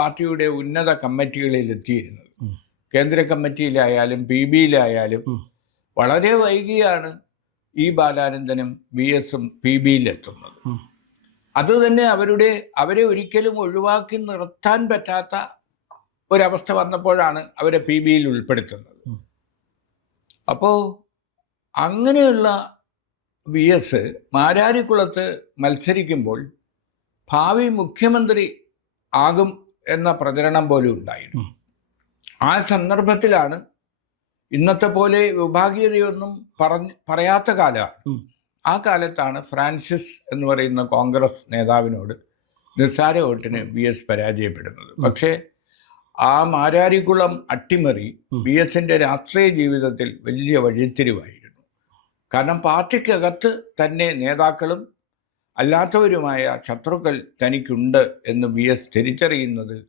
പാർട്ടിയുടെ ഉന്നത കമ്മിറ്റികളിൽ എത്തിയിരുന്നത്. കേന്ദ്ര കമ്മിറ്റിയിലായാലും PB-യിലായാലും വളരെ വൈകിയാണ് ഇ ബാലാനന്ദനും VS-ഉം PB-യിലെത്തുന്നത്. അതുതന്നെ അവരെ ഒരിക്കലും ഒഴിവാക്കി നിർത്താൻ പറ്റാത്ത ഒരവസ്ഥ വന്നപ്പോഴാണ് അവരെ PB-യിൽ ഉൾപ്പെടുത്തുന്നത്. അപ്പോൾ അങ്ങനെയുള്ള VS മാരാരിക്കുളത്ത് മത്സരിക്കുമ്പോൾ ഭാവി മുഖ്യമന്ത്രി ആകും എന്ന പ്രചരണം പോലും ഉണ്ടായിരുന്നു. ആ സന്ദർഭത്തിലാണ് ഇന്നത്തെ പോലെ വിഭാഗീയതയൊന്നും പറയാത്ത കാലമാണ്. ആ കാലത്താണ് ഫ്രാൻസിസ് എന്ന് പറയുന്ന കോൺഗ്രസ് നേതാവിനോട് നിസ്സാര വോട്ടിന് VS പരാജയപ്പെടുന്നത്. പക്ഷേ ആ മാരാരിക്കുളം അട്ടിമറി VS-ന്റെ രാഷ്ട്രീയ ജീവിതത്തിൽ വലിയ വഴിത്തിരിവായിരുന്നു. കാരണം പാർട്ടിക്കകത്ത് തന്നെ നേതാക്കളും അല്ലാത്തവരുമായ ശത്രുക്കൾ തനിക്കുണ്ട് എന്ന് VS തിരിച്ചറിയുന്നത്